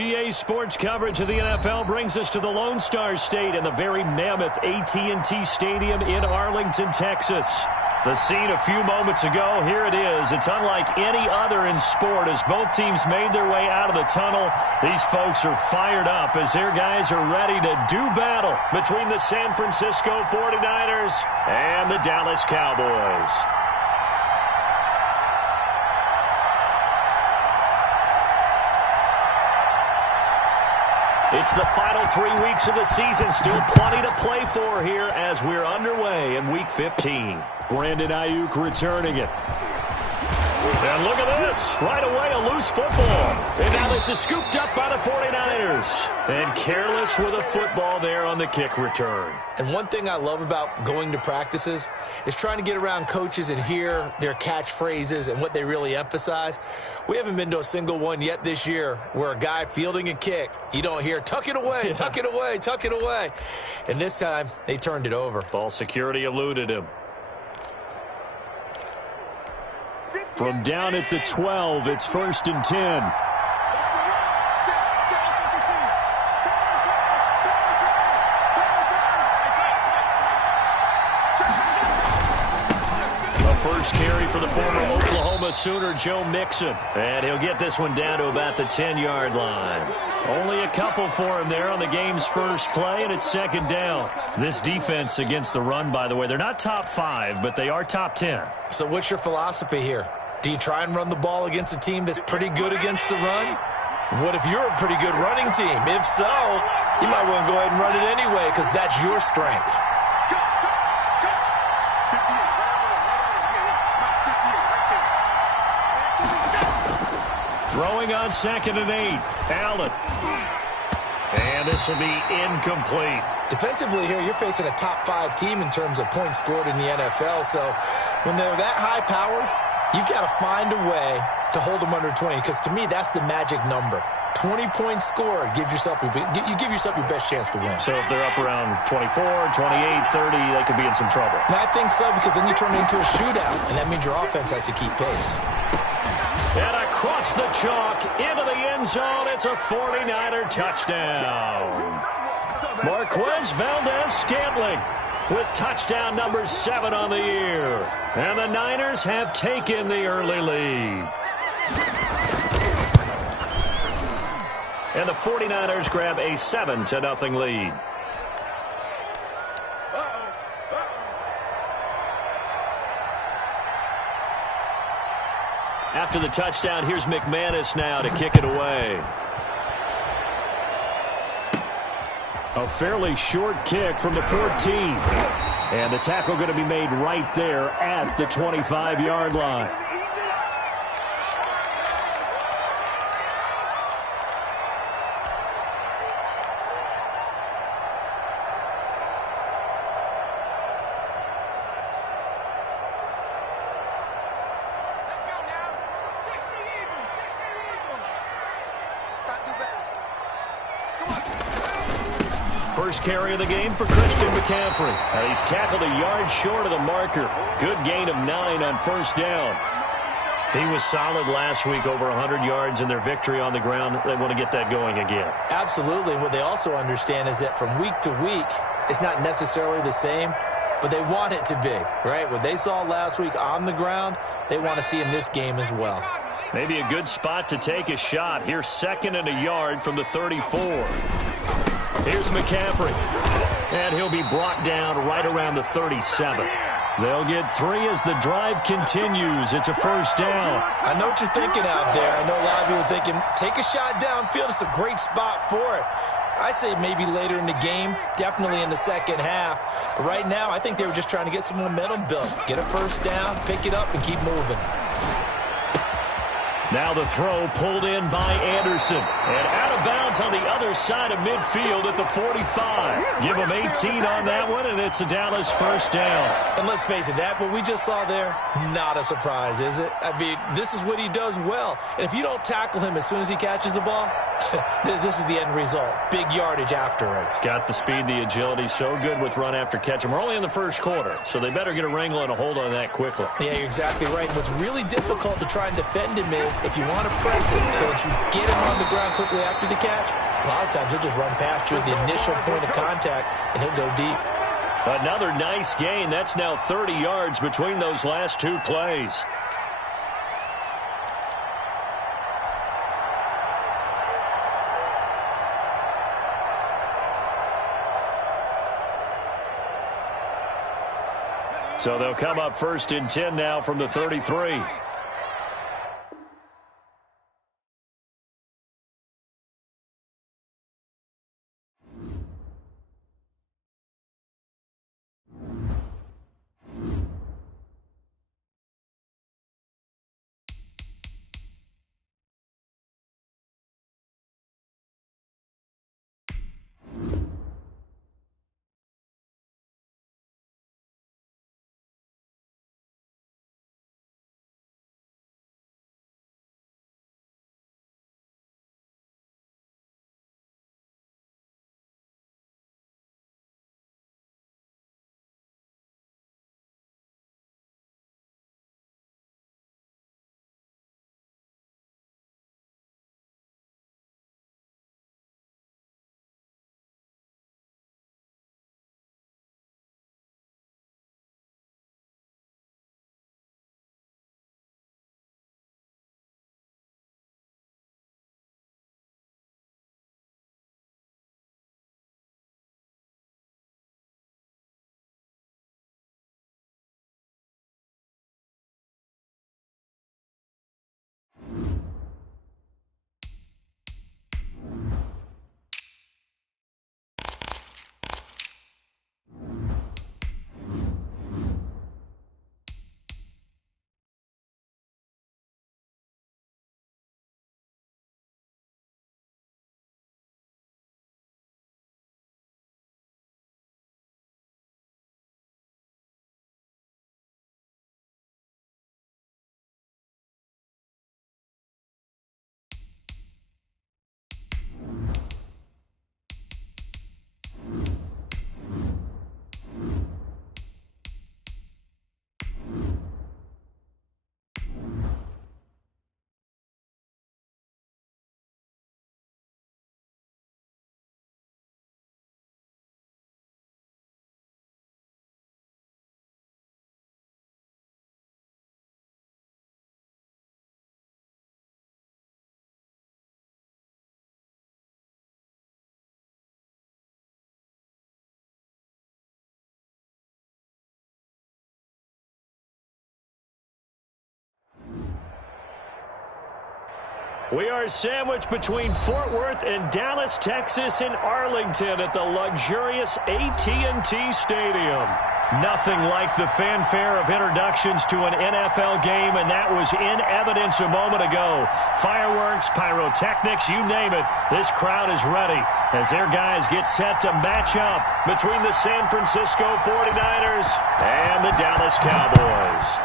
EA Sports coverage of the NFL brings us to the Lone Star State and the very mammoth AT&T Stadium in Arlington, Texas. The scene a few moments ago, here it is. It's unlike any other in sport as both teams made their way out of the tunnel. These folks are fired up as their guys are ready to do battle between the San Francisco 49ers and the Dallas Cowboys. It's the final 3 weeks of the season. Still plenty to play for here as we're underway in Week 15. Brandon Ayuk returning it. And look at this. Right away, a loose football. And now this is scooped up by the 49ers. And careless with a football there on the kick return. And one thing I love about going to practices is trying to get around coaches and hear their catchphrases and what they really emphasize. We haven't been to a single one yet this year where a guy fielding a kick, you don't hear, tuck it away, tuck it away, tuck it away. And this time, they turned it over. Ball security eluded him. From down at the 12, it's 1st and 10. First carry for the former Oklahoma Sooner, Joe Mixon. And he'll get this one down to about the 10-yard line. Only a couple for him there on the game's first play, and it's 2nd down. This defense against the run, by the way, they're not top 5, but they are top 10. So what's your philosophy here? Do you try and run the ball against a team that's pretty good against the run? What if you're a pretty good running team? If so, you might want to go ahead and run it anyway because that's your strength. Throwing on 2nd and 8. Allen. And this will be incomplete. Defensively here, you're facing a top 5 team in terms of points scored in the NFL. So when they're that high-powered, you've got to find a way to hold them under 20 because to me, that's the magic number. 20 points scored, you give yourself your best chance to win. So if they're up around 24, 28, 30, they could be in some trouble. And I think so because then you turn it into a shootout, and that means your offense has to keep pace. And across the chalk, into the end zone, it's a 49er touchdown. Marquez Valdez-Scantling with touchdown number 7 on the year. And the Niners have taken the early lead. And the 49ers grab a 7-0 lead. After the touchdown, here's McManus now to kick it away. A fairly short kick from the 14. And the tackle going to be made right there at the 25-yard line. First carry of the game for Christian McCaffrey. He's tackled a yard short of the marker. Good gain of 9 on 1st down. He was solid last week, over 100 yards in their victory on the ground. They want to get that going again. Absolutely. What they also understand is that from week to week, it's not necessarily the same, but they want it to be, right? What they saw last week on the ground, they want to see in this game as well. Maybe a good spot to take a shot. Here's 2nd and a yard from the 34. Here's McCaffrey. And he'll be brought down right around the 37. They'll get 3 as the drive continues. It's a 1st down. I know what you're thinking out there. I know a lot of you are thinking, take a shot downfield. It's a great spot for it. I'd say maybe later in the game, definitely in the second half. But right now, I think they were just trying to get some momentum built. Get a 1st down, pick it up, and keep moving. Now the throw pulled in by Anderson. And out of bounds on the other side of midfield at the 45. Give him 18 on that one, and it's a Dallas 1st down. And let's face it, that what we just saw there, not a surprise, is it? I mean, this is what he does well. And if you don't tackle him as soon as he catches the ball, This is the end result. Big yardage afterwards. Got the speed, the agility, so good with run after catch. And we're only in the first quarter, so they better get a wrangle and a hold on that quickly. Yeah, you're exactly right. What's really difficult to try and defend him is if you want to press him so that you get him on the ground quickly after the catch, a lot of times he'll just run past you at the initial point of contact, and he'll go deep. Another nice gain. That's now 30 yards between those last two plays. So they'll come up 1st and 10 now from the 33. We are sandwiched between Fort Worth and Dallas, Texas, and Arlington at the luxurious AT&T Stadium. Nothing like the fanfare of introductions to an NFL game, and that was in evidence a moment ago. Fireworks, pyrotechnics, you name it. This crowd is ready as their guys get set to match up between the San Francisco 49ers and the Dallas Cowboys.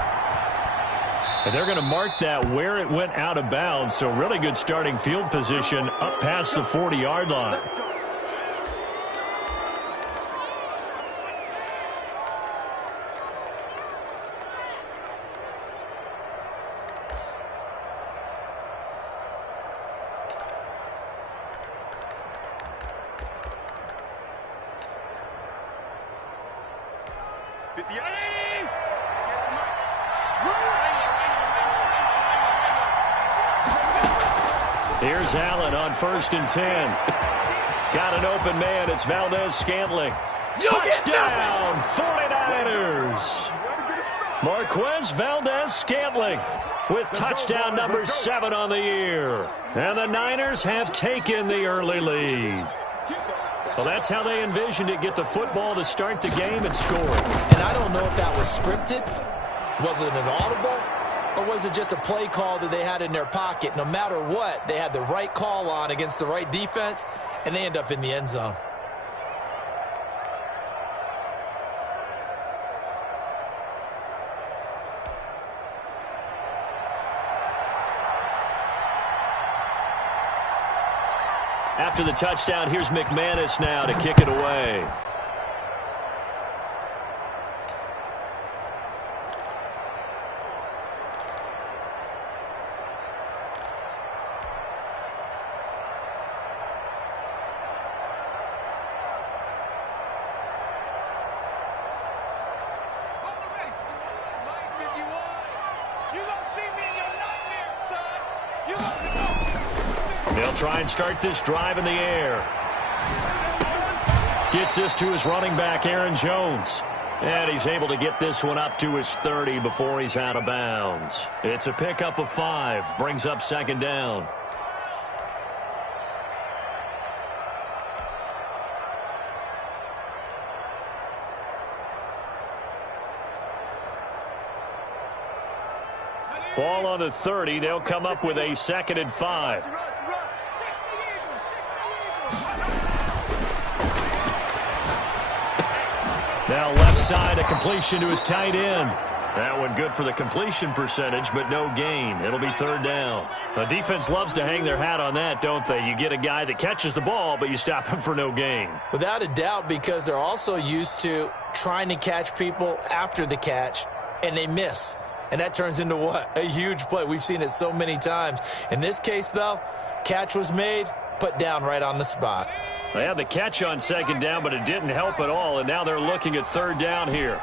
And they're going to mark that where it went out of bounds, so really good starting field position up past the 40-yard line. Here's Allen on 1st and 10. Got an open man. It's Valdez-Scantling. Touchdown, 49ers. Marquez Valdez-Scantling with touchdown number 7 on the year. And the Niners have taken the early lead. Well, that's how they envisioned it. Get the football to start the game and score. And I don't know if that was scripted. Was it an audible? Or was it just a play call that they had in their pocket? No matter what, they had the right call on against the right defense, and they end up in the end zone. After the touchdown, here's McManus now to kick it away. They'll try and start this drive in the air. Gets this to his running back, Aaron Jones. And he's able to get this one up to his 30 before he's out of bounds. It's a pickup of 5. Brings up second down. Ball on the 30. They'll come up with a 2nd and 5. Now left side, a completion to his tight end. That one good for the completion percentage, but no gain. It'll be 3rd down. The defense loves to hang their hat on that, don't they? You get a guy that catches the ball, but you stop him for no gain. Without a doubt, because they're also used to trying to catch people after the catch, and they miss. And that turns into what? A huge play. We've seen it so many times. In this case, though, catch was made, put down right on the spot. They had the catch on 2nd down, but it didn't help at all, and now they're looking at 3rd down here.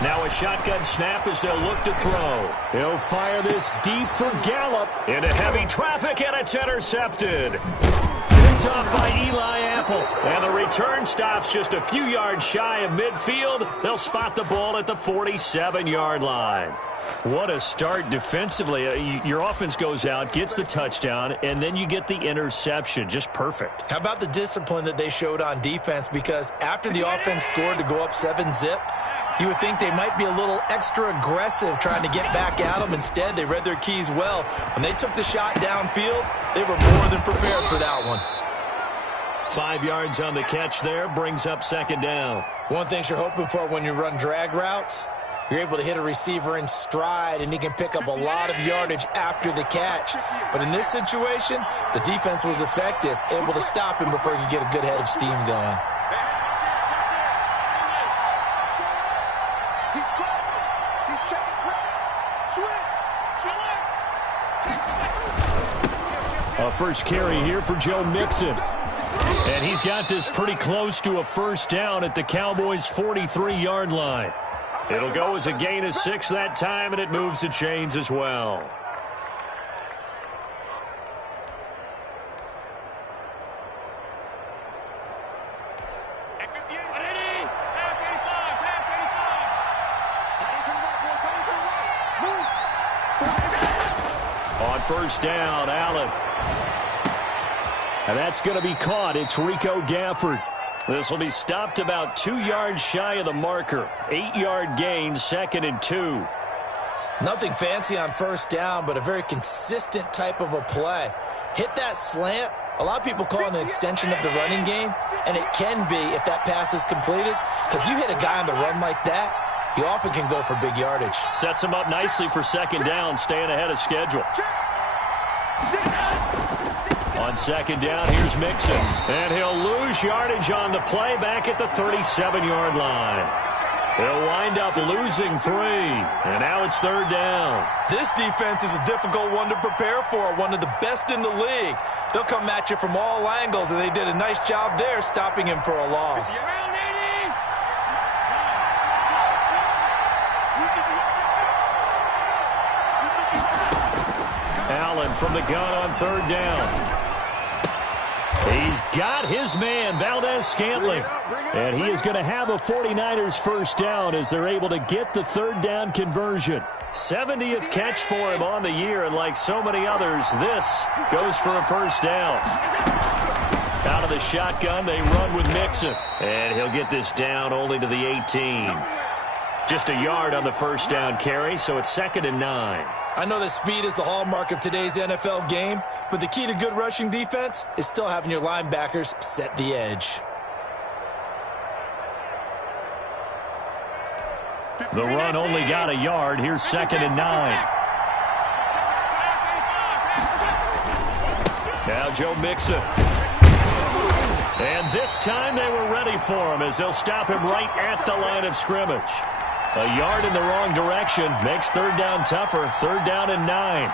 Now a shotgun snap as they'll look to throw. He'll fire this deep for Gallup. Into heavy traffic, and it's intercepted. Picked off by Eli Apple. And the return stops just a few yards shy of midfield. They'll spot the ball at the 47-yard line. What a start defensively. Your offense goes out, gets the touchdown, and then you get the interception. Just perfect. How about the discipline that they showed on defense? Because after the offense scored to go up 7-zip, you would think they might be a little extra aggressive trying to get back at them. Instead, they read their keys well. When they took the shot downfield, they were more than prepared for that one. 5 yards on the catch there, brings up 2nd down. One thing you're hoping for when you run drag routes, you're able to hit a receiver in stride, and he can pick up a lot of yardage after the catch. But in this situation, the defense was effective, able to stop him before he could get a good head of steam going. A first carry here for Joe Mixon. And he's got this pretty close to a 1st down at the Cowboys' 43-yard line. It'll go as a gain of 6 that time, and it moves the chains as well. On 1st down, Allen. And that's going to be caught. It's Rico Gafford. This will be stopped about 2 yards shy of the marker. 8-yard gain, 2nd and 2. Nothing fancy on 1st down, but a very consistent type of a play. Hit that slant. A lot of people call it an extension of the running game, and it can be if that pass is completed, because you hit a guy on the run like that, he often can go for big yardage. Sets him up nicely for 2nd down, staying ahead of schedule. On 2nd down, here's Mixon. And he'll lose yardage on the play back at the 37-yard line. They'll wind up losing 3. And now it's 3rd down. This defense is a difficult one to prepare for, one of the best in the league. They'll come at you from all angles, and they did a nice job there stopping him for a loss. Allen from the gun on 3rd down. He's got his man, Valdez-Scantling. And he is going to have a 49ers 1st down as they're able to get the 3rd down conversion. 70th catch for him on the year, and like so many others, this goes for a 1st down. Out of the shotgun, they run with Mixon. And he'll get this down only to the 18. Just a yard on the 1st down carry, so it's 2nd and 9. I know that speed is the hallmark of today's NFL game, but the key to good rushing defense is still having your linebackers set the edge. The run only got a yard. Here's 2nd and 9. Now Joe Mixon. And this time they were ready for him as they'll stop him right at the line of scrimmage. A yard in the wrong direction makes 3rd down tougher. 3rd down and 9.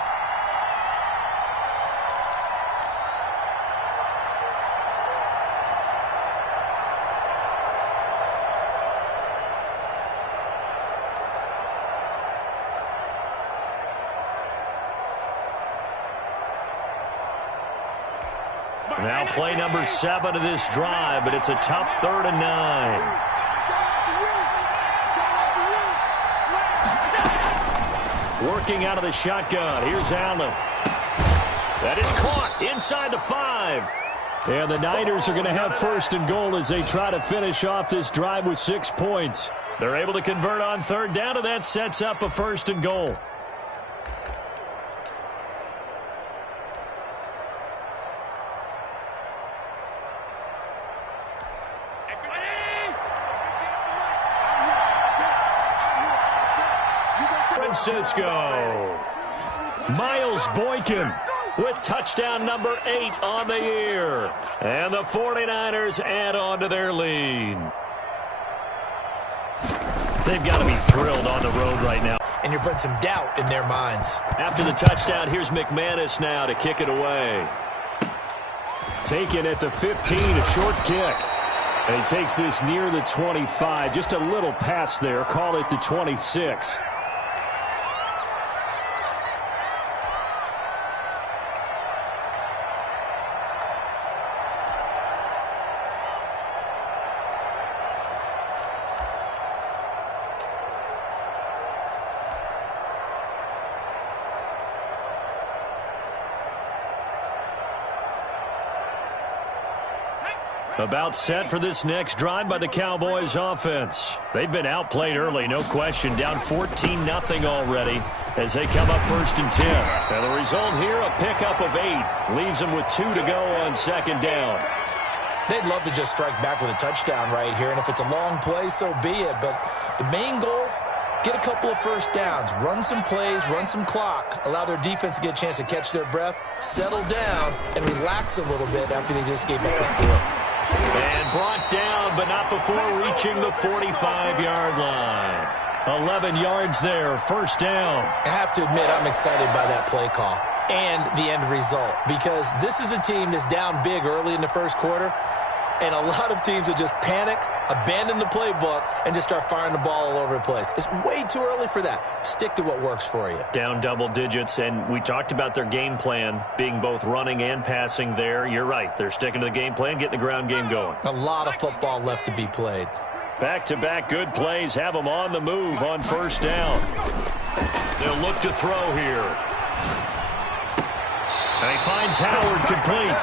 Now play number 7 of this drive, but it's a tough 3rd and 9. Working out of the shotgun. Here's Allen. That is caught inside the 5. And the Niners are going to have 1st and goal as they try to finish off this drive with 6 points. They're able to convert on 3rd down, and that sets up a 1st and goal. Francisco. Miles Boykin with touchdown number 8 on the year. And the 49ers add on to their lead. They've got to be thrilled on the road right now. And you're putting some doubt in their minds. After the touchdown, here's McManus now to kick it away. Taken at the 15, a short kick. And he takes this near the 25. Just a little pass there. Call it the 26. About set for this next drive by the Cowboys offense. They've been outplayed early, no question. Down 14-0 already as they come up 1st and 10. And the result here, a pickup of 8. Leaves them with 2 to go on 2nd down. They'd love to just strike back with a touchdown right here. And if it's a long play, so be it. But the main goal, get a couple of 1st downs. Run some plays, run some clock. Allow their defense to get a chance to catch their breath, settle down, and relax a little bit after they just gave up a score. And brought down, but not before reaching the 45-yard line. 11 yards there, 1st down. I have to admit, I'm excited by that play call and the end result, because this is a team that's down big early in the 1st quarter, and a lot of teams will just panic, abandon the playbook, and just start firing the ball all over the place. It's way too early for that. Stick to what works for you. Down double digits, and we talked about their game plan being both running and passing there. You're right. They're sticking to the game plan, getting the ground game going. A lot of football left to be played. Back-to-back good plays have them on the move on 1st down. They'll look to throw here. And he finds Howard complete.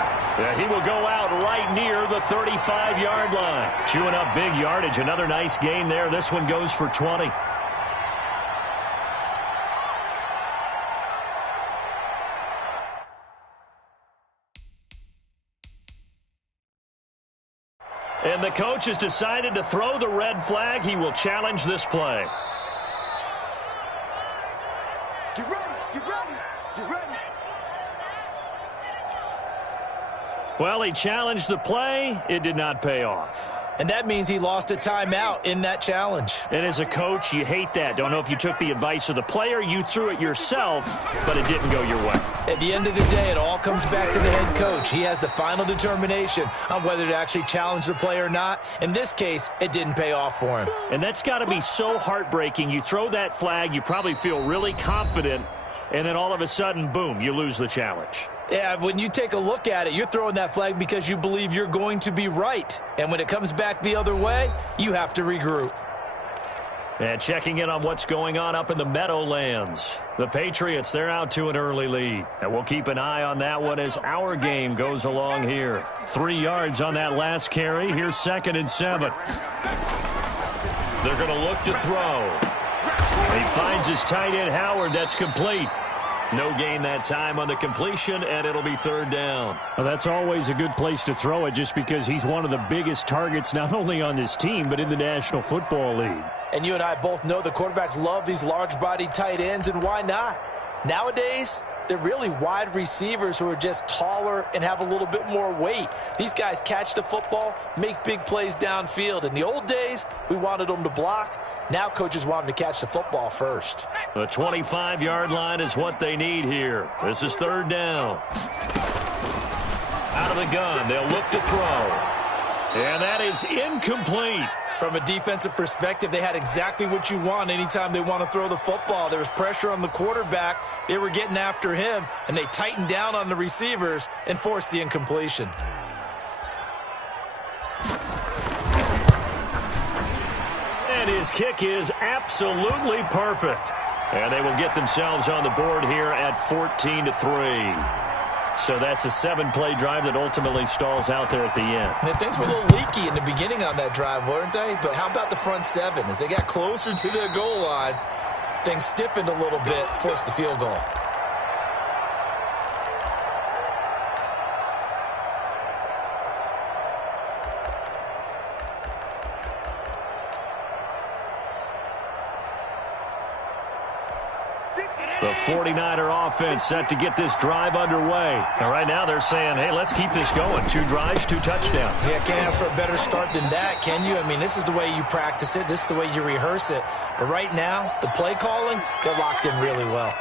He will go out right near the 35-yard line. Chewing up big yardage. Another nice gain there. This one goes for 20. And the coach has decided to throw the red flag. He will challenge this play. Get ready, get ready, get ready. Well, he challenged the play. It did not pay off. And that means he lost a timeout in that challenge. And as a coach, you hate that. Don't know if you took the advice of the player, you threw it yourself, but it didn't go your way. At the end of the day, it all comes back to the head coach. He has the final determination on whether to actually challenge the play or not. In this case, it didn't pay off for him. And that's got to be so heartbreaking. You throw that flag, you probably feel really confident, and then all of a sudden, boom, you lose the challenge. Yeah, when you take a look at it, you're throwing that flag because you believe you're going to be right. And when it comes back the other way, you have to regroup. And checking in on what's going on up in the Meadowlands. The Patriots, they're out to an early lead. And we'll keep an eye on that one as our game goes along here. 3 yards on that last carry. Here's 2nd and 7. They're going to look to throw. He finds his tight end, Howard. That's complete. No gain that time on the completion, and it'll be third down. Well, that's always a good place to throw it just because he's one of the biggest targets not only on this team but in the National Football League. And you and I both know the quarterbacks love these large-bodied tight ends, and why not? Nowadays, they're really wide receivers who are just taller and have a little bit more weight. These guys catch the football, make big plays downfield. In the old days, we wanted them to block. Now coaches want them to catch the football first. The 25-yard line is what they need here. This is third down. Out of the gun, they'll look to throw. And that is incomplete. From a defensive perspective, they had exactly what you want anytime they want to throw the football. There was pressure on the quarterback. They were getting after him, and they tightened down on the receivers and forced the incompletion. And his kick is absolutely perfect. And they will get themselves on the board here at 14-3. So that's a 7-play drive that ultimately stalls out there at the end. And things were a little leaky in the beginning on that drive, weren't they? But how about the front seven? As they got closer to the goal line, things stiffened a little bit, forced the field goal. The 49er offense set to get this drive underway. And right now they're saying, hey, let's keep this going. 2 drives, 2 touchdowns. Yeah, can't ask for a better start than that, can you? I mean, this is the way you practice it. This is the way you rehearse it. But right now, the play calling, they're locked in really well.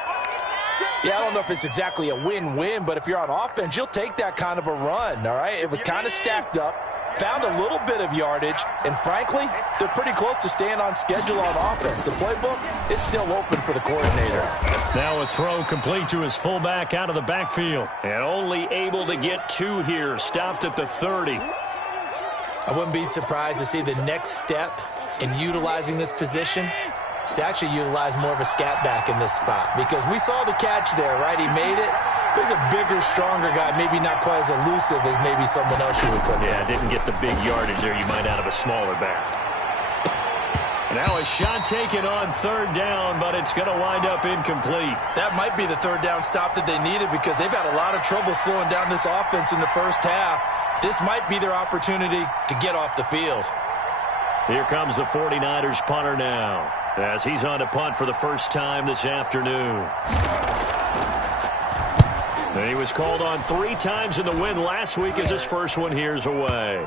Yeah, I don't know if it's exactly a win-win, but if you're on offense, you'll take that kind of a run, all right? It was kind of stacked up. Found a little bit of yardage, and frankly, they're pretty close to staying on schedule on offense. The playbook is still open for the coordinator. Now a throw complete to his fullback out of the backfield. And only able to get 2 here, stopped at the 30. I wouldn't be surprised to see the next step in utilizing this position is to actually utilize more of a scat back in this spot, because we saw the catch there, right? He made it. He's a bigger, stronger guy, maybe not quite as elusive as maybe someone else you would put there. Yeah, didn't get the big yardage there you might out of a smaller back. Now a shot taken on third down, but it's going to wind up incomplete. That might be the third down stop that they needed, because they've had a lot of trouble slowing down this offense in the first half. This might be their opportunity to get off the field. Here comes the 49ers punter now, as he's on to punt for the first time this afternoon. And he was called on 3 times in the win last week as his first one here's away.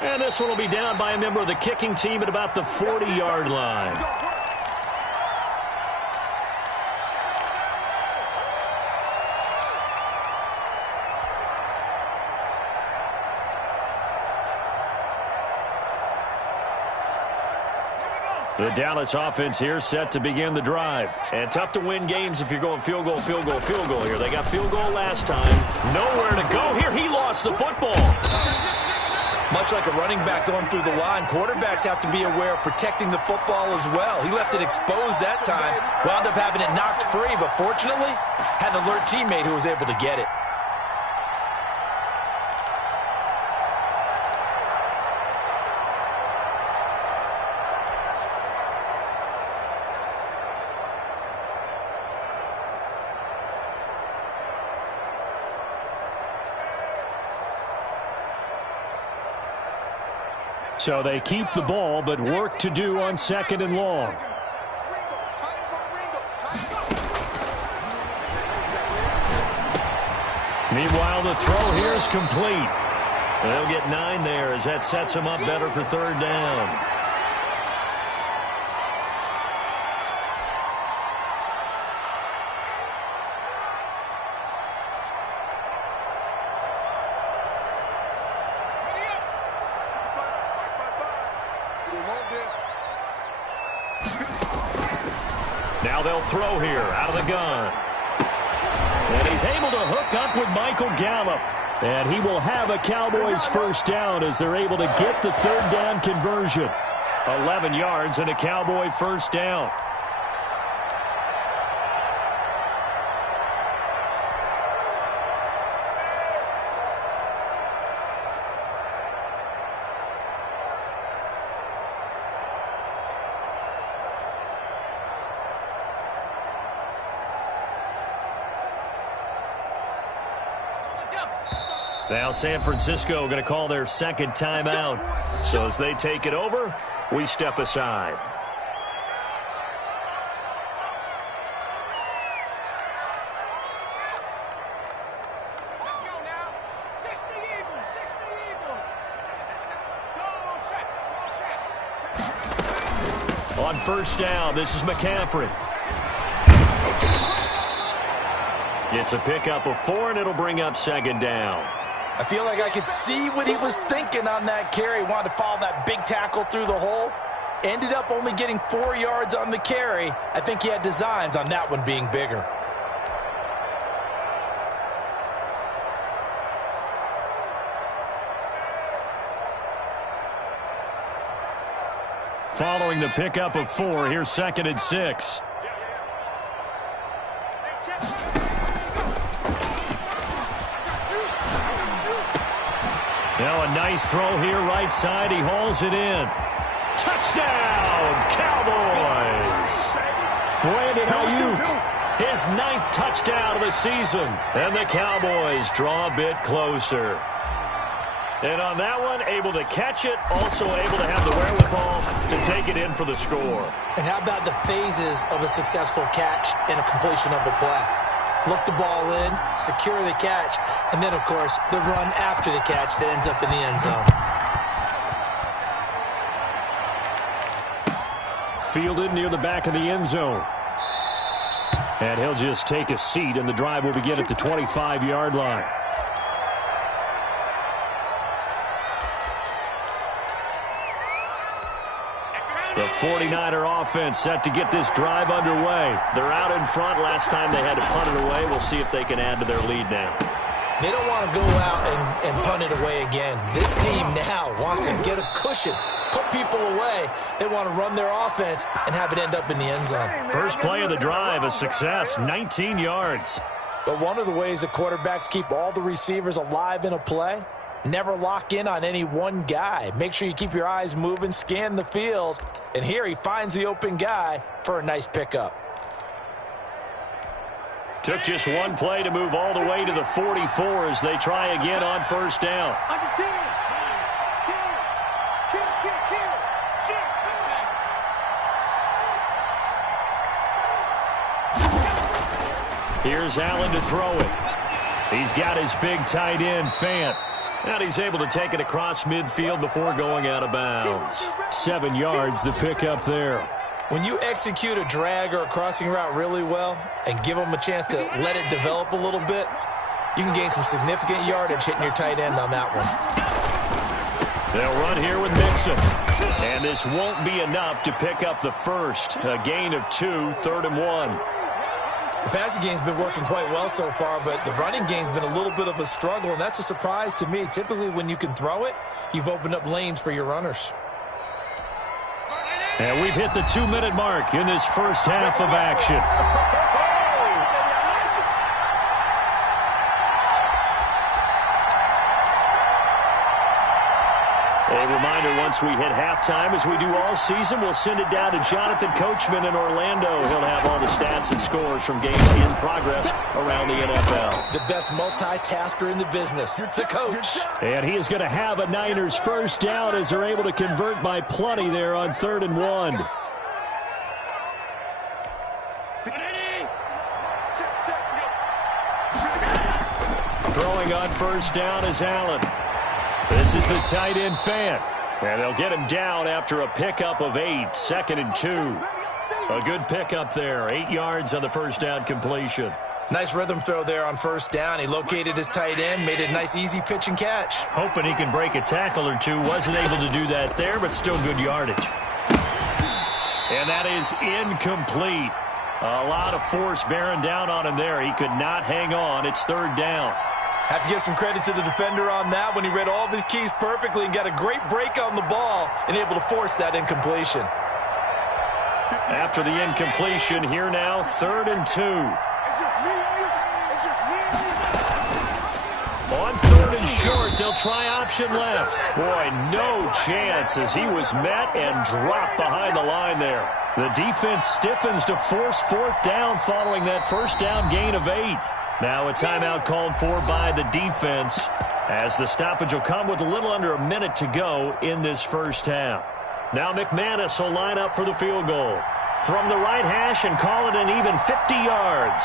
And this one will be down by a member of the kicking team at about the 40-yard line. The Dallas offense here set to begin the drive. And tough to win games if you're going field goal, field goal, field goal here. They got field goal last time. Nowhere to go here. He lost the football. Much like a running back going through the line, quarterbacks have to be aware of protecting the football as well. He left it exposed that time, wound up having it knocked free, but fortunately, had an alert teammate who was able to get it. So they keep the ball, but work to do on 2nd and long. Meanwhile, the throw here is complete. They'll get 9 there as that sets them up better for third down. Now they'll throw here out of the gun. And he's able to hook up with Michael Gallup. And he will have a Cowboys first down as they're able to get the third down conversion. 11 yards and a Cowboy first down. Now San Francisco going to call their second timeout. So as they take it over, we step aside. Let's go now. 60 Eagles, 60 Eagles. Go check, go check. On first down, this is McCaffrey. It's a pickup of 4, and it'll bring up second down. I feel like I could see what he was thinking on that carry. Wanted to follow that big tackle through the hole. Ended up only getting 4 yards on the carry. I think he had designs on that one being bigger. Following the pickup of 4, here's 2nd and 6. Now a nice throw here, right side. He hauls it in. Touchdown, Cowboys! Brandon Ayuk, his 9th touchdown of the season. And the Cowboys draw a bit closer. And on that one, able to catch it, also able to have the wherewithal to take it in for the score. And how about the phases of a successful catch and a completion of a play? Look the ball in, secure the catch, and then, of course, the run after the catch that ends up in the end zone. Fielded near the back of the end zone. And he'll just take a seat, and the drive will begin at the 25-yard line. The 49er offense set to get this drive underway. They're out in front. Last time they had to punt it away. We'll see if they can add to their lead now. They don't want to go out and punt it away again. This team now wants to get a cushion, put people away. They want to run their offense and have it end up in the end zone. First play of the drive, a success, 19 yards. But one of the ways that quarterbacks keep all the receivers alive in a play, never lock in on any one guy. Make sure you keep your eyes moving, scan the field. And here he finds the open guy for a nice pickup. Took just one play to move all the way to the 44 as they try again on first down. Under 10. 10. Kill. Here's Allen to throw it. He's got his big tight end, Fant. And he's able to take it across midfield before going out of bounds. 7 yards, the pickup there. When you execute a drag or a crossing route really well and give them a chance to let it develop a little bit, you can gain some significant yardage hitting your tight end on that one. They'll run here with Mixon. And this won't be enough to pick up the first. A gain of 2, 3rd and 1. The passing game's been working quite well so far, but the running game's been a little bit of a struggle, and that's a surprise to me. Typically, when you can throw it, you've opened up lanes for your runners. And we've hit the 2-minute mark in this first half of action. A reminder, once we hit halftime, as we do all season, we'll send it down to Jonathan Coachman in Orlando. He'll have all the stats and scores from games in progress around the NFL. The best multitasker in the business, the coach. And he is going to have a Niners first down as they're able to convert by plenty there on 3rd and 1. Throwing on first down is Allen. This is the tight end, Fant. And they'll get him down after a pickup of 8, 2nd and 2. A good pickup there, 8 yards on the first down completion. Nice rhythm throw there on first down. He located his tight end, made it a nice easy pitch and catch. Hoping he can break a tackle or two. Wasn't able to do that there, but still good yardage. And that is incomplete. A lot of force bearing down on him there. He could not hang on. It's 3rd down. Have to give some credit to the defender on that when he read all of his keys perfectly and got a great break on the ball and able to force that incompletion. After the incompletion, here now, 3rd and 2. It's just me and you. It's just me and you. On 3rd and short, they'll try option left. Boy, no chance as he was met and dropped behind the line there. The defense stiffens to force 4th down following that first down gain of 8. Now a timeout called for by the defense as the stoppage will come with a little under a minute to go in this first half. Now McManus will line up for the field goal from the right hash and call it an even 50 yards.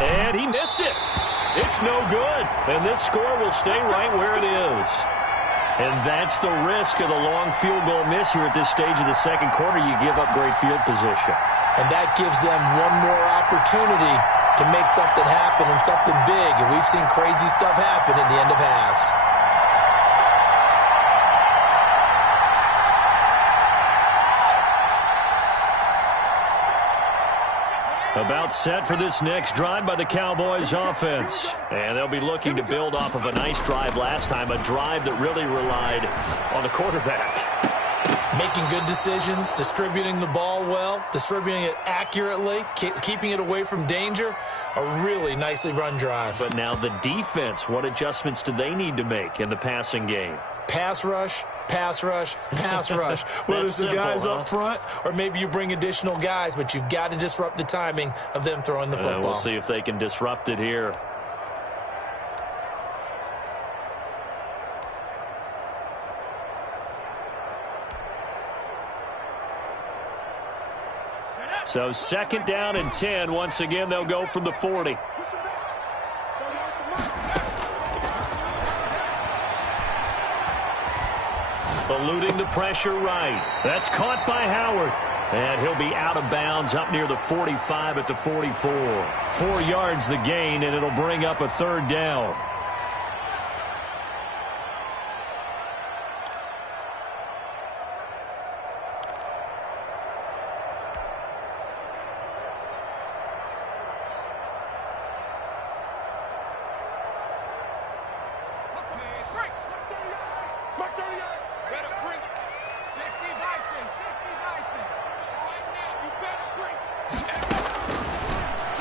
And he missed it. It's no good. And this score will stay right where it is. And that's the risk of the long field goal miss here at this stage of the second quarter. You give up great field position. And that gives them one more opportunity to make something happen and something big. And we've seen crazy stuff happen at the end of halves. About set for this next drive by the Cowboys offense. And they'll be looking to build off of a nice drive last time, a drive that really relied on the quarterback. Making good decisions, distributing the ball well, distributing it accurately, keeping it away from danger. A really nicely run drive. But now the defense, what adjustments do they need to make in the passing game? Pass rush, pass rush, pass rush. Whether it's the guys up front or maybe you bring additional guys, but you've got to disrupt the timing of them throwing the football. We'll see if they can disrupt it here. So 2nd down and 10. Once again, they'll go from the 40. Eluding the pressure right. That's caught by Howard. And he'll be out of bounds up near the 45 at the 44. 4 yards the gain, and it'll bring up a 3rd down.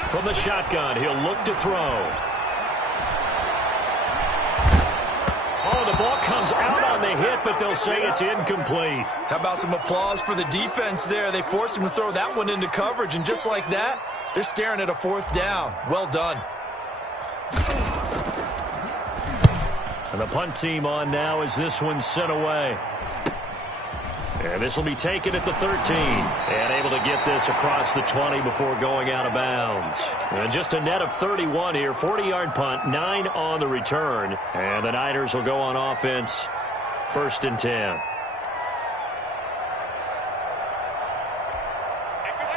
From the shotgun, he'll look to throw. Oh, the ball comes out on the hit, but they'll say it's incomplete. How about some applause for the defense there? They forced him to throw that one into coverage, and just like that, they're staring at a 4th down. Well done. And the punt team on now as this one's sent away. And this will be taken at the 13. And able to get this across the 20 before going out of bounds. And just a net of 31 here. 40-yard punt, 9 on the return. And the Niners will go on offense. 1st and 10.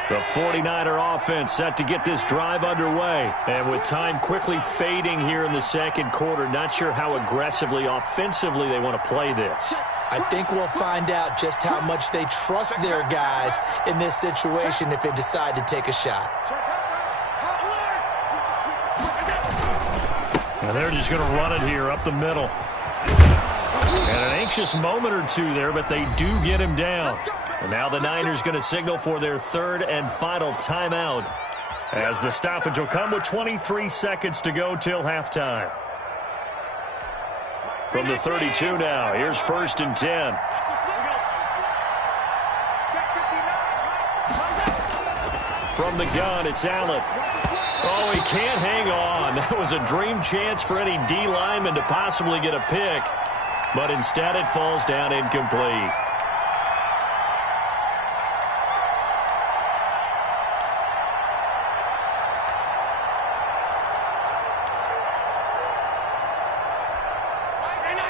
The 49er offense set to get this drive underway. And with time quickly fading here in the second quarter, not sure how aggressively, offensively they want to play this. I think we'll find out just how much they trust their guys in this situation if they decide to take a shot. And they're just going to run it here up the middle. And an anxious moment or two there, but they do get him down. And now the Niners going to signal for their 3rd and final timeout as the stoppage will come with 23 seconds to go till halftime. From the 32 now, here's 1st and 10. From the gun, it's Allen. Oh, he can't hang on. That was a dream chance for any D lineman to possibly get a pick. But instead it falls down incomplete.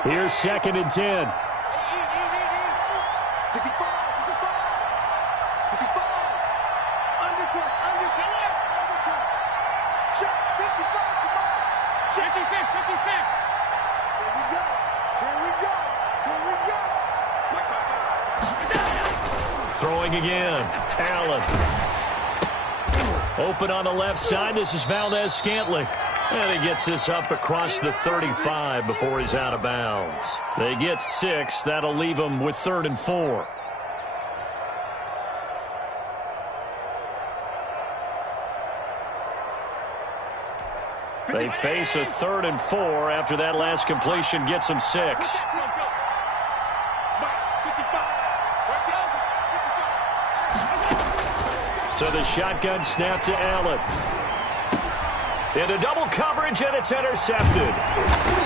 Here's 2nd and 10. Throwing again. Allen. Open on the left side. This is Valdez-Scantling. And he gets this up across the 35 before he's out of bounds. They get 6. That'll leave them with 3rd and 4. They face a 3rd and 4 after that last completion gets them 6. So the shotgun snap to Allen. Into double coverage, and it's intercepted.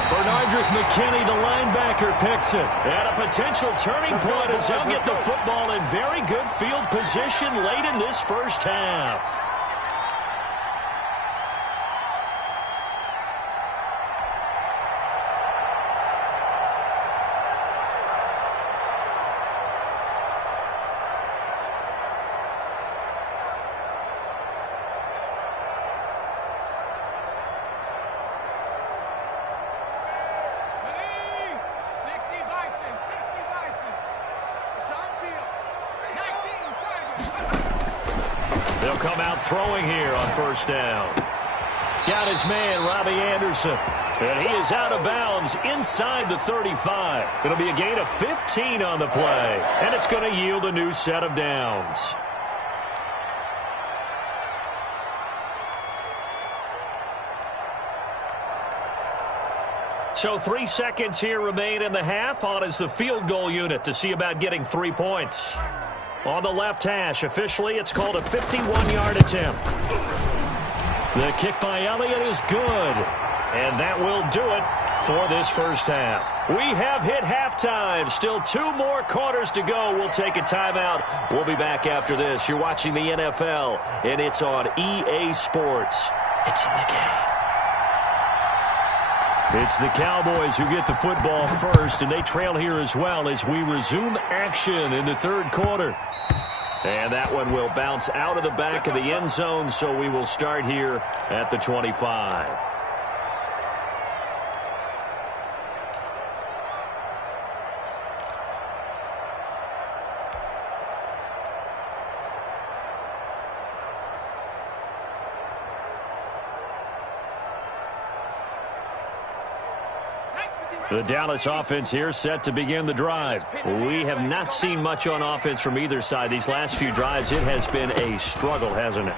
Bernardrick McKinney, the linebacker, picks it. And a potential turning point as he'll get the football in very good field position late in this first half. They'll come out throwing here on first down. Got his man, Robbie Anderson. And he is out of bounds inside the 35. It'll be a gain of 15 on the play. And it's going to yield a new set of downs. So 3 seconds here remain in the half. On is the field goal unit to see about getting 3 points. On the left hash, officially, it's called a 51-yard attempt. The kick by Elliott is good. And that will do it for this first half. We have hit halftime. Still 2 more quarters to go. We'll take a timeout. We'll be back after this. You're watching the NFL, and it's on EA Sports. It's in the game. It's the Cowboys who get the football first, and they trail here as well as we resume action in the third quarter. And that one will bounce out of the back of the end zone, so we will start here at the 25. The Dallas offense here set to begin the drive. We have not seen much on offense from either side. These last few drives, it has been a struggle, hasn't it?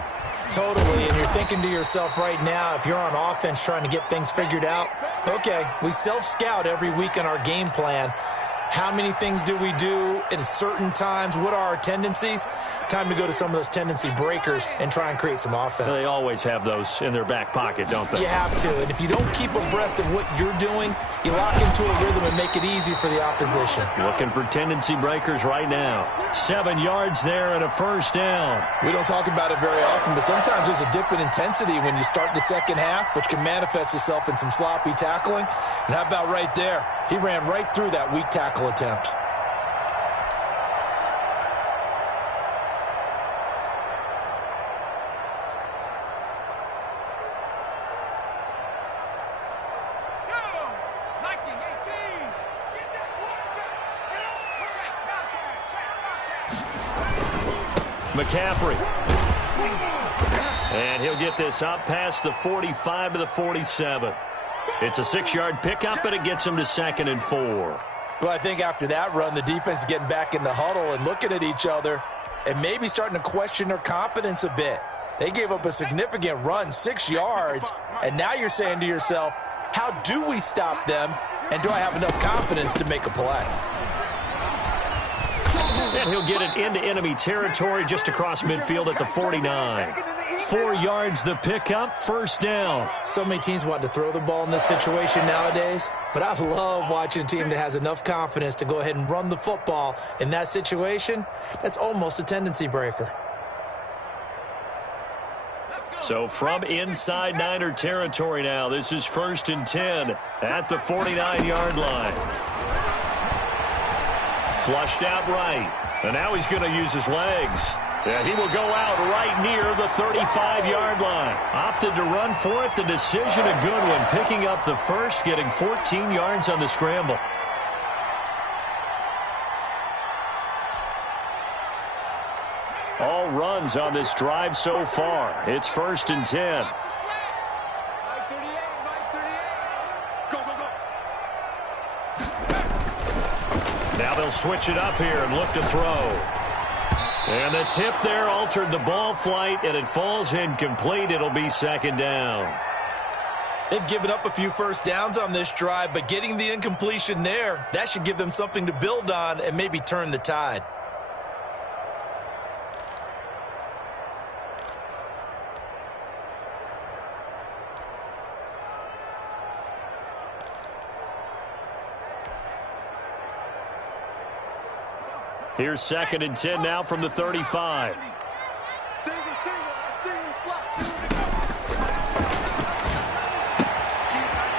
Totally, and you're thinking to yourself right now, if you're on offense trying to get things figured out, okay, we self-scout every week on our game plan. How many things do we do at certain times? What are our tendencies? Time to go to some of those tendency breakers and try and create some offense. They always have those in their back pocket, don't they? You have to, and if you don't keep abreast of what you're doing, you lock into a rhythm and make it easy for the opposition. Looking for tendency breakers right now. 7 yards there and a first down. We don't talk about it very often, but sometimes there's a dip in intensity when you start the second half, which can manifest itself in some sloppy tackling. And how about right there? He ran right through that weak tackle attempt. McCaffrey. And he'll get this up past the 45 to the 47. It's a 6-yard pickup, and it gets him to 2nd and 4. Well, I think after that run, the defense is getting back in the huddle and looking at each other and maybe starting to question their confidence a bit. They gave up a significant run, 6 yards, and now you're saying to yourself, how do we stop them, and do I have enough confidence to make a play? And he'll get it into enemy territory just across midfield at the 49. 4 yards the pickup, first down. So many teams want to throw the ball in this situation nowadays, but I love watching a team that has enough confidence to go ahead and run the football in that situation. That's almost a tendency breaker. So from inside Niner territory now, this is 1st and 10 at the 49-yard line. Flushed out right. And now he's going to use his legs. And he will go out right near the 35-yard line. Opted to run for it. The decision a good one. Picking up the first, getting 14 yards on the scramble. All runs on this drive so far. It's 1st and 10. Now they'll switch it up here and look to throw. And the tip there altered the ball flight, and it falls incomplete. It'll be 2nd down. They've given up a few first downs on this drive, but getting the incompletion there, that should give them something to build on and maybe turn the tide. Here's 2nd and 10 now from the 35.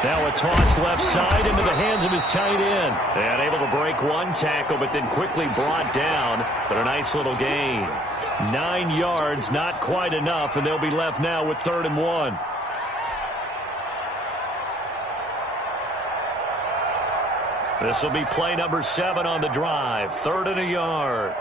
Now a toss left side into the hands of his tight end. And able to break one tackle, but then quickly brought down. But a nice little gain. 9 yards, not quite enough, and they'll be left now with 3rd and 1. This will be play number 7 on the drive. 3rd and a yard.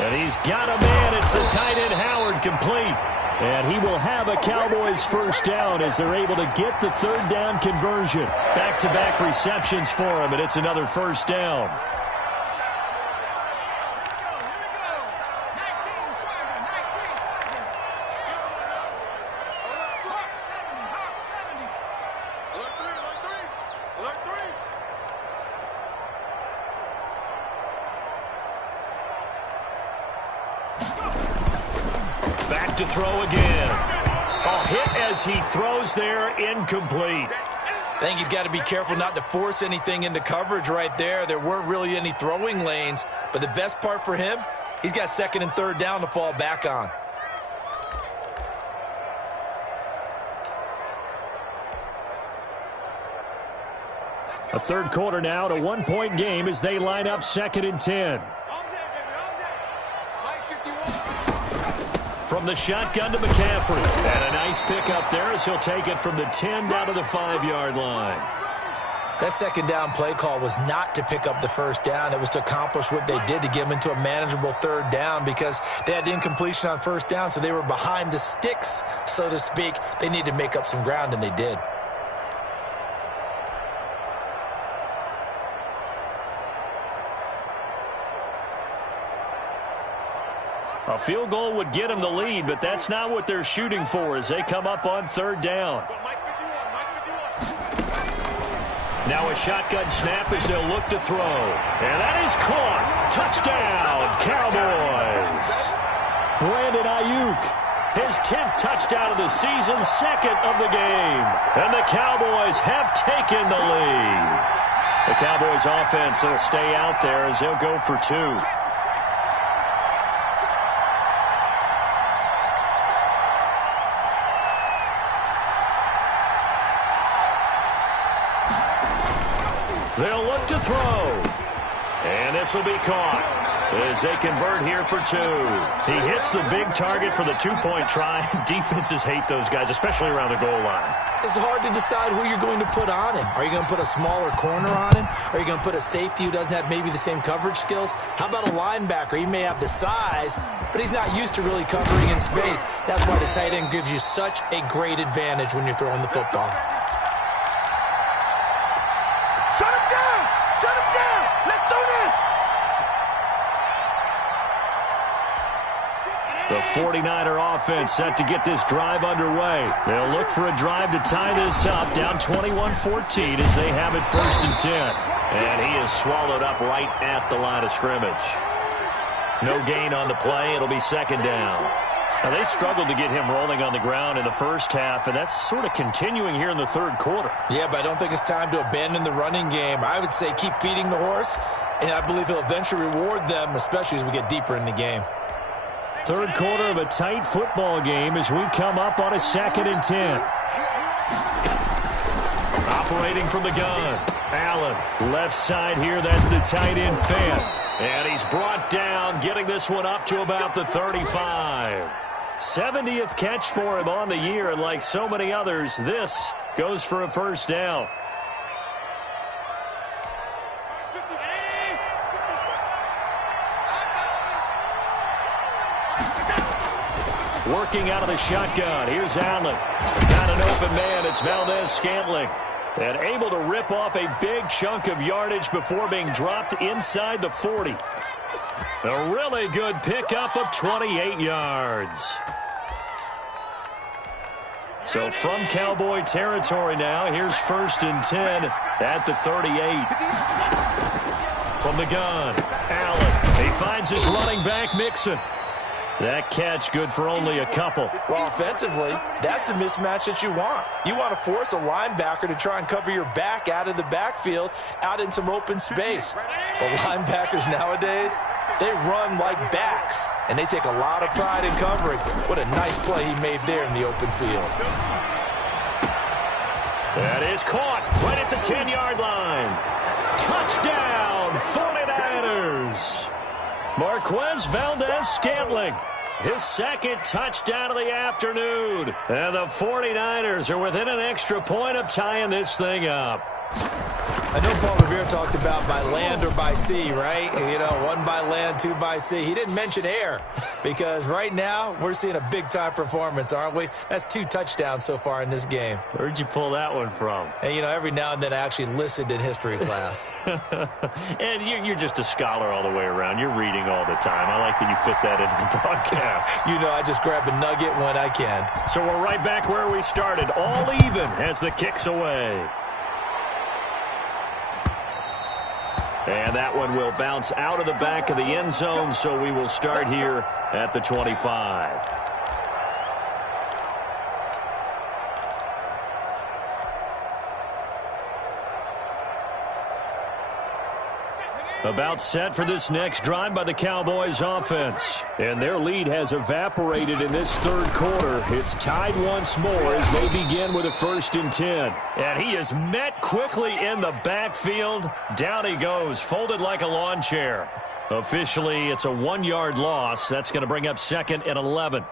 And he's got a man. It's the tight end, Howard, complete. And he will have a Cowboys first down as they're able to get the 3rd down conversion. Back-to-back receptions for him, and it's another first down. To throw again. A hit as he throws there, incomplete. I think he's got to be careful not to force anything into coverage right there. There weren't really any throwing lanes, but the best part for him, he's got 2nd and 3rd down to fall back on. A 3rd quarter now, to 1-point game as they line up 2nd and 10. From the shotgun to McCaffrey. And a nice pickup there as he'll take it from the 10 down to the 5-yard line. That 2nd down play call was not to pick up the first down. It was to accomplish what they did to get them into a manageable 3rd down because they had incompletion on 1st down, so they were behind the sticks, so to speak. They needed to make up some ground, and they did. A field goal would get them the lead, but that's not what they're shooting for as they come up on 3rd down. Now a shotgun snap as they'll look to throw. And that is caught. Touchdown, Cowboys. Brandon Ayuk, his 10th touchdown of the season, 2nd of the game. And the Cowboys have taken the lead. The Cowboys offense will stay out there as they'll go for 2. They'll look to throw. And this will be caught as they convert here for 2. He hits the big target for the 2-point try. Defenses hate those guys, especially around the goal line. It's hard to decide who you're going to put on him. Are you going to put a smaller corner on him? Are you going to put a safety who doesn't have maybe the same coverage skills? How about a linebacker? He may have the size, but he's not used to really covering in space. That's why the tight end gives you such a great advantage when you're throwing the football. The 49er offense set to get this drive underway. They'll look for a drive to tie this up, down 21-14 as they have it 1st and 10. And he is swallowed up right at the line of scrimmage. No gain on the play. It'll be 2nd down. Now, they struggled to get him rolling on the ground in the first half, and that's sort of continuing here in the 3rd quarter. Yeah, but I don't think it's time to abandon the running game. I would say keep feeding the horse, and I believe he'll eventually reward them, especially as we get deeper in the game. 3rd quarter of a tight football game as we come up on a 2nd and 10. Operating from the gun. Allen, left side here. That's the tight end, Fant. And he's brought down, getting this one up to about the 35. 70th catch for him on the year, and like so many others, this goes for a first down. Working out of the shotgun. Here's Allen. Got an open man. It's Valdez-Scantling. And able to rip off a big chunk of yardage before being dropped inside the 40. A really good pickup of 28 yards. So from Cowboy territory now, here's 1st and 10 at the 38. From the gun, Allen. He finds his running back, Mixon. That catch good for only a couple. Well, offensively, that's the mismatch that you want. You want to force a linebacker to try and cover your back out of the backfield, out in some open space. The linebackers nowadays, they run like backs, and they take a lot of pride in covering. What a nice play he made there in the open field. That is caught right at the 10-yard line. Touchdown, 49ers. Marquez Valdes-Scantling, his second touchdown of the afternoon. And the 49ers are within an extra point of tying this thing up. I know Paul Revere talked about by land or by sea, right? You know, one by land, two by sea. He didn't mention air because right now we're seeing a big-time performance, aren't we? That's 2 touchdowns so far in this game. Where'd you pull that one from? And, you know, every now and then I actually listened in history class. And you're just a scholar all the way around. You're reading all the time. I like that you fit that into the broadcast. You know, I just grab a nugget when I can. So we're right back where we started, all even as the kick's away. And that one will bounce out of the back of the end zone, so we will start here at the 25. About set for this next drive by the Cowboys offense. And their lead has evaporated in this third quarter. It's tied once more as they begin with a 1st and 10. And he is met quickly in the backfield. Down he goes, folded like a lawn chair. Officially, it's a 1-yard loss. That's going to bring up 2nd and 11.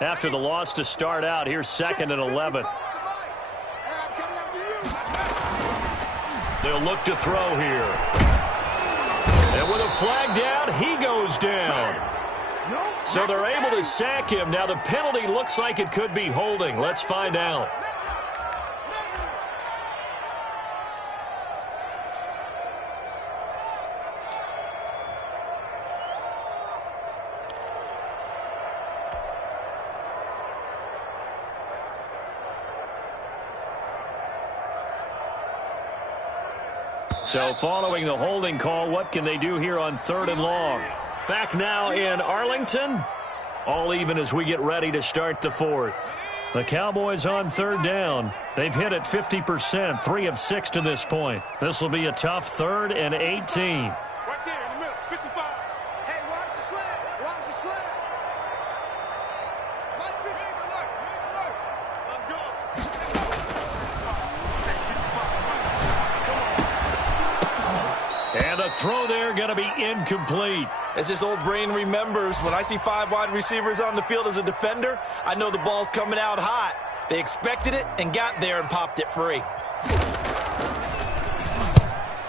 After the loss to start out, here's 2nd and 11. They'll look to throw here. And with a flag down, he goes down. So they're able to sack him. Now the penalty looks like it could be holding. Let's find out. So following the holding call, what can they do here on 3rd and long? Back now in Arlington. All even as we get ready to start the 4th. The Cowboys on 3rd down. They've hit it 50%, 3 of 6 to this point. This will be a tough 3rd and 18. Right there in the middle, 55. Hey, watch the slant. Watch the slant. Mike, make it work. Let's go. And the throw there going to be incomplete. As this old brain remembers, when I see 5 wide receivers on the field as a defender, I know the ball's coming out hot. They expected it and got there and popped it free.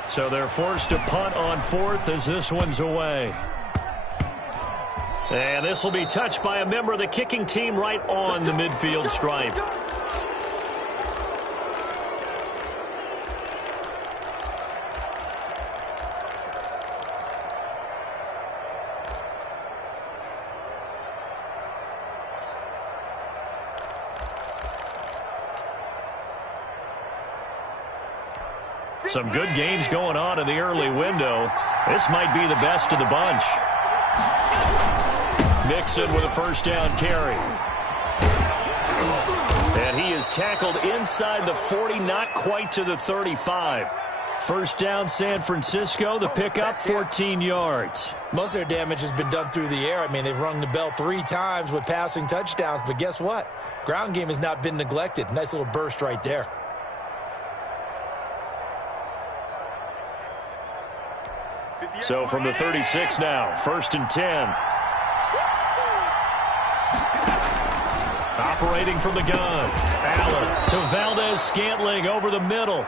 So they're forced to punt on 4th as this one's away. And this will be touched by a member of the kicking team right on the midfield stripe. Some good games going on in the early window. This might be the best of the bunch. Mixon with a 1st down carry. And he is tackled inside the 40, not quite to the 35. 1st down San Francisco, the pickup 14 yards. Most of their damage has been done through the air. I mean, they've rung the bell 3 times with passing touchdowns, but guess what? Ground game has not been neglected. Nice little burst right there. So from the 36 now, 1st and 10. Operating from the gun. Allen to Valdes-Scantling over the middle.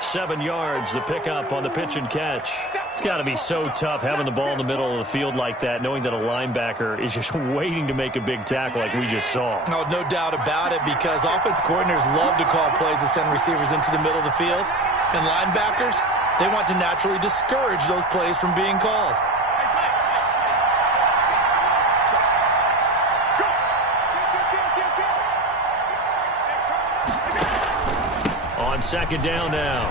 7 yards, the pickup on the pitch and catch. It's got to be so tough having the ball in the middle of the field like that, knowing that a linebacker is just waiting to make a big tackle like we just saw. Oh, no doubt about it, because offense coordinators love to call plays to send receivers into the middle of the field. And linebackers, they want to naturally discourage those plays from being called. on second down now.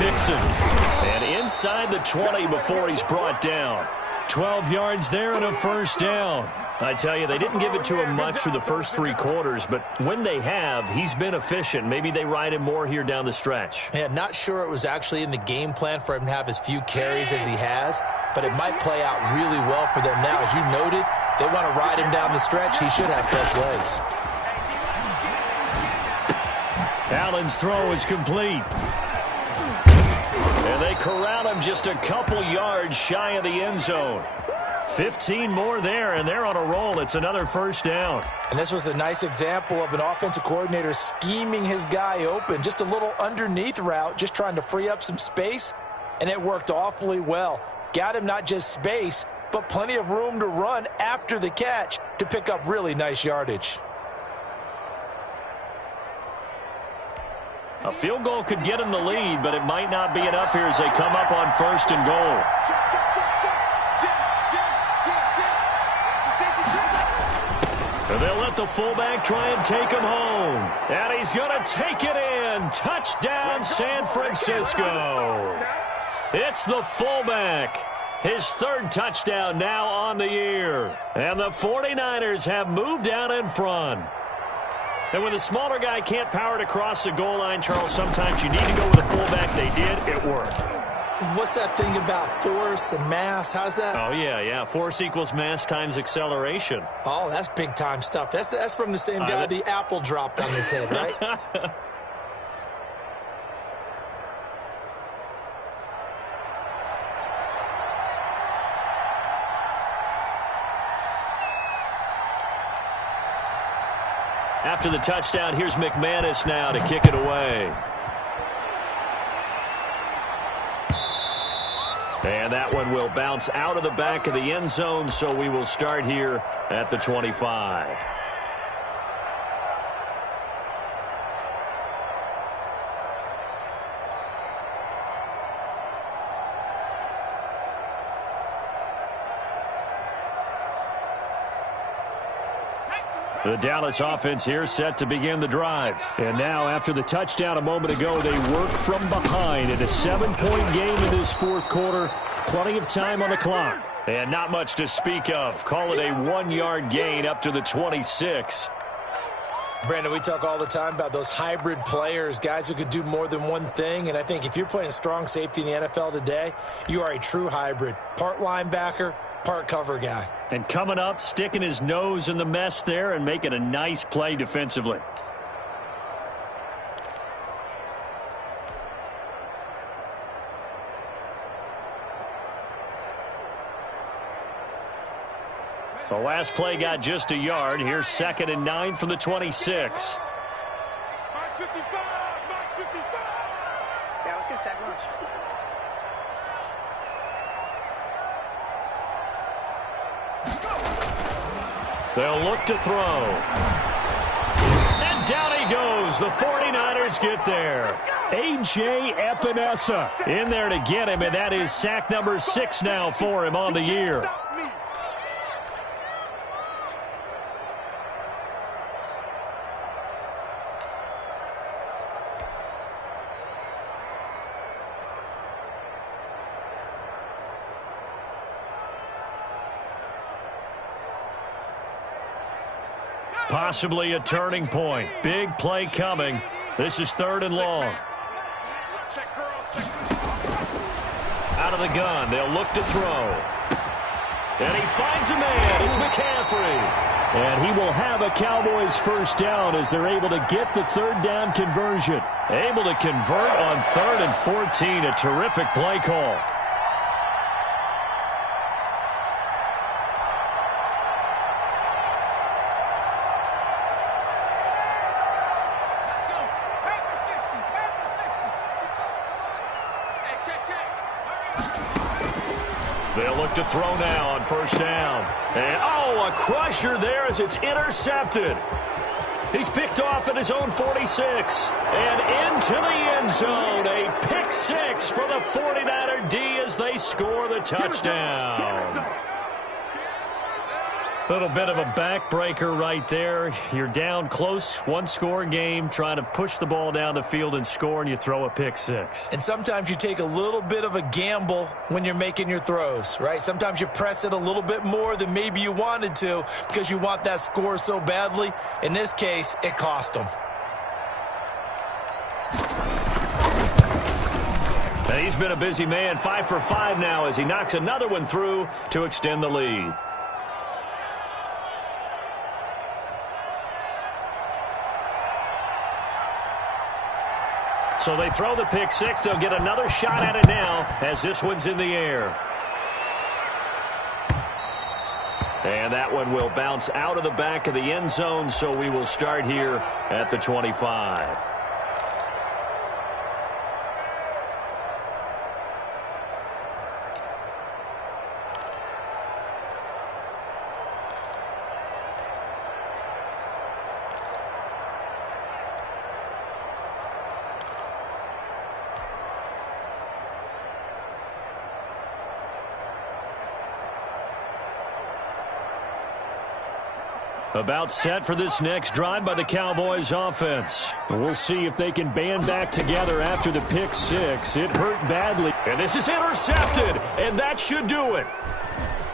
Mixon. And inside the 20 before he's brought down. 12 yards there and a first down. I tell you, they didn't give it to him much through the first 3 quarters, but when they have, he's been efficient. Maybe they ride him more here down the stretch. Yeah, not sure it was actually in the game plan for him to have as few carries as he has, but it might play out really well for them now. As you noted, if they want to ride him down the stretch, he should have fresh legs. Allen's throw is complete. And they corral him just a couple yards shy of the end zone. 15 more there, and they're on a roll. It's another first down. And this was a nice example of an offensive coordinator scheming his guy open. Just a little underneath route, just trying to free up some space, and it worked awfully well. Got him not just space, but plenty of room to run after the catch to pick up really nice yardage. A field goal could get him the lead, but it might not be enough here as they come up on first and goal. And they'll let the fullback try and take him home. And he's going to take it in. Touchdown, San Francisco. It's the fullback. His 3rd touchdown now on the year. And the 49ers have moved out in front. And when the smaller guy can't power it across the goal line, Charles, sometimes you need to go with a fullback. They did. It worked. What's that thing about force and mass? How's that? Oh, yeah. Force equals mass times acceleration. Oh, that's big-time stuff. That's from the same guy the apple dropped on his head, right? After the touchdown, here's McManus now to kick it away. And that one will bounce out of the back of the end zone, so we will start here at the 25. The Dallas offense here set to begin the drive. And now, after the touchdown a moment ago, they work from behind in a 7-point game in this 4th quarter. Plenty of time on the clock. And not much to speak of. Call it a 1-yard gain up to the 26. Brandon, we talk all the time about those hybrid players, guys who could do more than one thing. And I think if you're playing strong safety in the NFL today, you are a true hybrid. Part linebacker, part cover guy. And coming up, sticking his nose in the mess there and making a nice play defensively. The last play got just a yard. Here's 2nd and 9 from the 26. Yeah, let's get a sack lunch. They'll look to throw. And down he goes. The 49ers get there. A.J. Epinesa in there to get him, and that is sack number 6 now for him on the year. Possibly a turning point. Big play coming. This is 3rd and long. Out of the gun. They'll look to throw. And he finds a man. It's McCaffrey. And he will have a Cowboys first down as they're able to get the 3rd down conversion. Able to convert on 3rd and 14. A terrific play call. They'll look to throw now on first down. And, oh, a crusher there as it's intercepted. He's picked off at his own 46. And into the end zone. A pick 6 for the 49er D as they score the touchdown. Little bit of a backbreaker right there. You're down close, one-score game, trying to push the ball down the field and score, and you throw a pick six. And sometimes you take a little bit of a gamble when you're making your throws, right? Sometimes you press it a little bit more than maybe you wanted to because you want that score so badly. In this case, it cost them. And he's been a busy man, 5 for 5 now as he knocks another one through to extend the lead. So they throw the pick six. They'll get another shot at it now as this one's in the air. And that one will bounce out of the back of the end zone, so we will start here at the 25. About set for this next drive by the Cowboys offense. We'll see if they can band back together after the pick six. It hurt badly. And this is intercepted, and that should do it.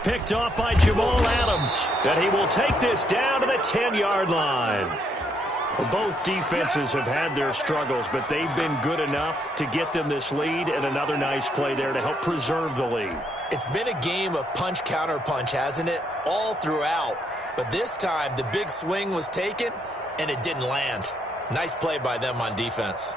Picked off by Jamal Adams. And he will take this down to the 10-yard line. Both defenses have had their struggles, but they've been good enough to get them this lead, and another nice play there to help preserve the lead. It's been a game of punch-counter-punch, hasn't it? All throughout. But this time, the big swing was taken, and it didn't land. Nice play by them on defense.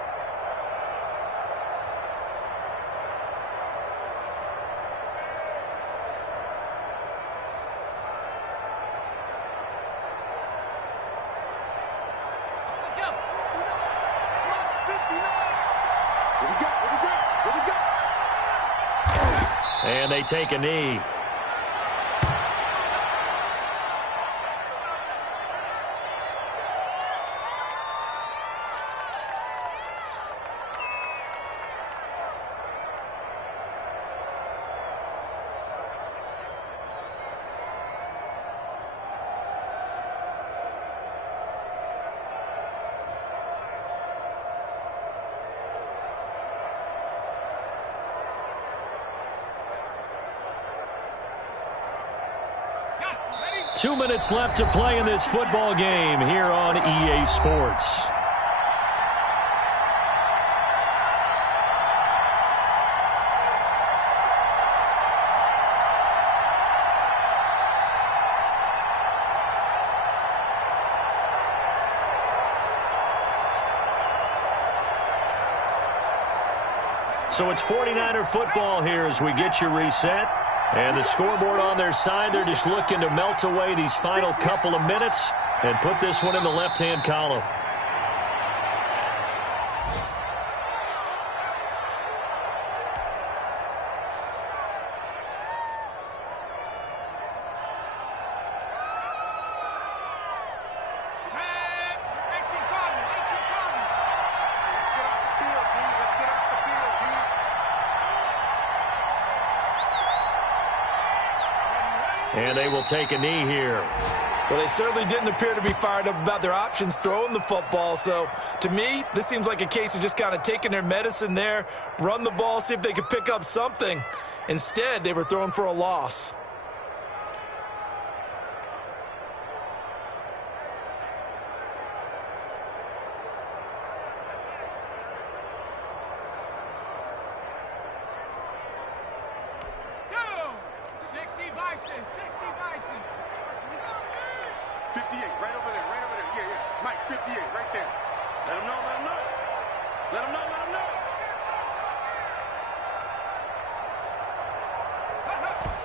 And they take a knee. Ready? 2 minutes left to play in this football game here on EA Sports. So it's 49er football here as we get you reset. And the scoreboard on their side, they're just looking to melt away these final couple of minutes and put this one in the left-hand column. And they will take a knee here. Well, they certainly didn't appear to be fired up about their options throwing the football. So, to me, this seems like a case of just kind of taking their medicine there, run the ball, see if they could pick up something. Instead, they were throwing for a loss.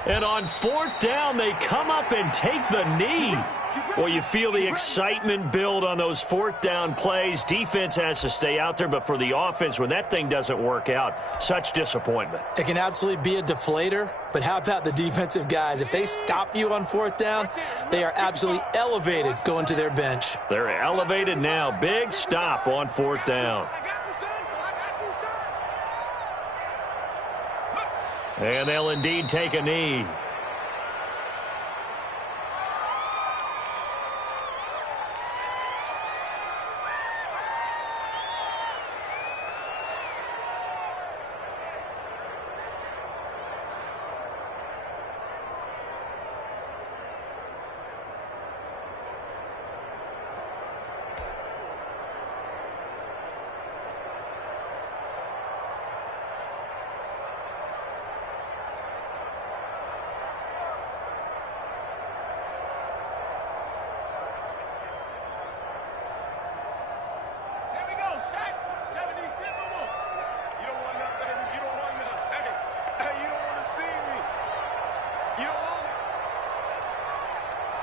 And on fourth down, they come up and take the knee. Well, you feel the excitement build on those fourth down plays. Defense has to stay out there, but for the offense, when that thing doesn't work out, such disappointment. It can absolutely be a deflator, but how about the defensive guys? If they stop you on fourth down, they are absolutely elevated going to their bench. They're elevated now. Big stop on fourth down. And they'll indeed take a knee.